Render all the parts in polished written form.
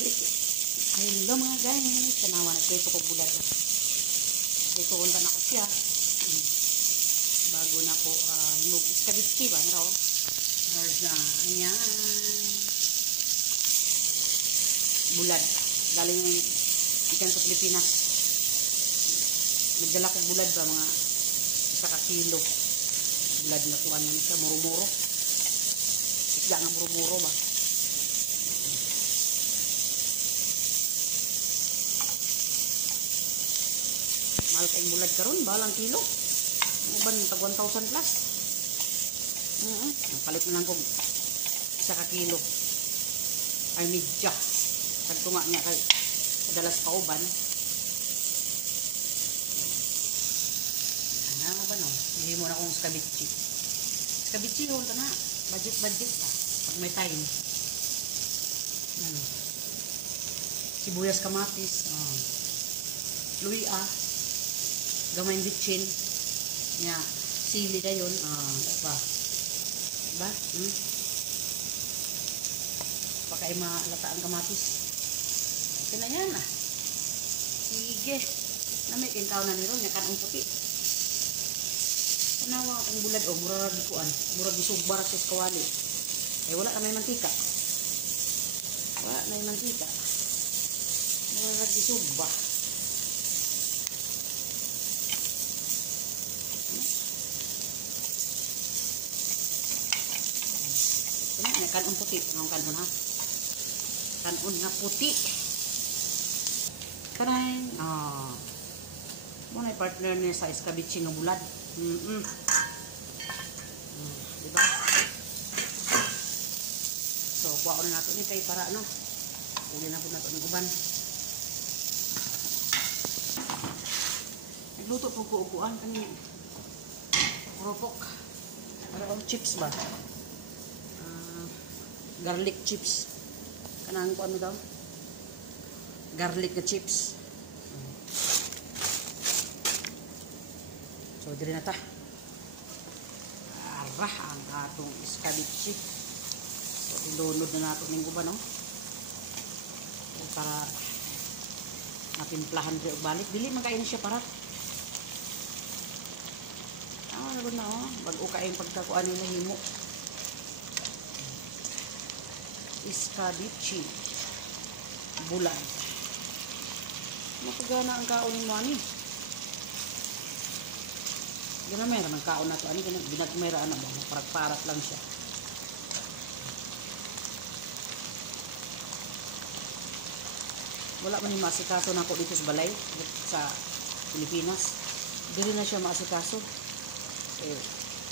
Ay, hello mga guys. Tanawa na preso ko bulag. Dito ko na ko siya. Bago na ko himog iskabitsi ba? Naro? Narza. Ayan. Bulad. Galing yung ikan sa Pilipinas. Nagdala ko bulad ba mga 1 kilo. Bulad na kuha naman siya. Muro-muro. Isda nga muro-muro ba? Mahal kayong bulad karon, balang kilo. Uban tag 1,000 plus. Palit na lang kong 1 kilo. Ay midya. Tagtunga niya kay dalas pa uban. Ano ba no? Hindi mo na kong skabitsi. Skabitsi yun na. Budget ba? Pag may time. Sibuyas, kamatis. Luya. Gamay bitchin niya sili na yun diba pakay malata ang kamatis okay na yan sige namay kintaw na niro niya kanong puti tanawa akong bulad murag dikuan murag isugbar sa kawali wala na may mantika murag isugba kanon puti, ang kanon ha. Kanon nga puti. Kanay, muna partner niya sa iskabitsi ng bulad. Diba? So, kuha ko na nato ni kay para ano. Uli na po nato ng uban. Nagluto po ko upuan kanina. Ropok. Para chips ba? Garlic chips. Kanang ko ano daw? Garlic na chips. So, diri na ta. Arah ang atong iskabitsi. So, ilunod na nato ng guba, no? So, para matimplahan rin balik. Dili man kain siya para. Ano na, oh? Bago kayong pagkakuan nila himo. Iskabitsi bulad mapagana ang kaon mo ani gana meron ang kaon na to ani ginagmera na mo parat lang siya wala man yung maasikaso na ako dito sa balay sa Pilipinas dili na siya maasikaso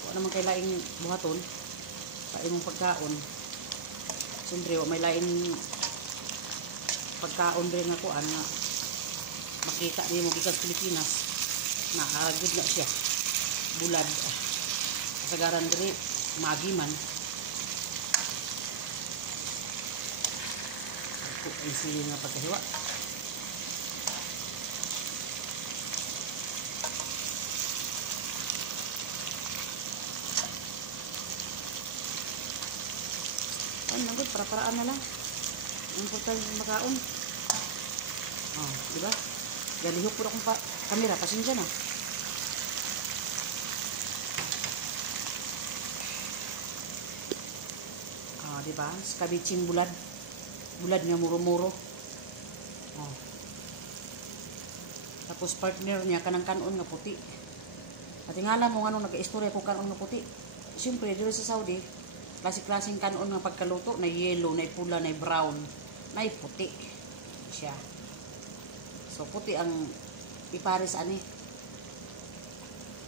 wala naman kailaing buhaton sa imong pagkaon. Siyempre, may lain pagkaon rin ako na makita niyo mo bigas Pilipinas nakagod na siya bulad kasagaran rin magiman ako ay sili nga pagkahiwa nagod para-paraan na lang importante makaon diba galihok po akong kamera pasensya na diba skabitsing bulad nga muro-muro tapos partner niya kanang kanon nga puti at tingala mo nga nung nag-istorya ko kanon nga puti siyempre dito sa Saudi klase-klaseng kanon ng pagkaluto na yellow, na pula, na brown, na puti siya. So puti ang ipares ani.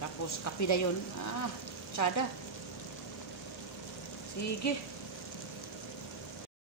Tapos kape na yun. Tsada. Sige.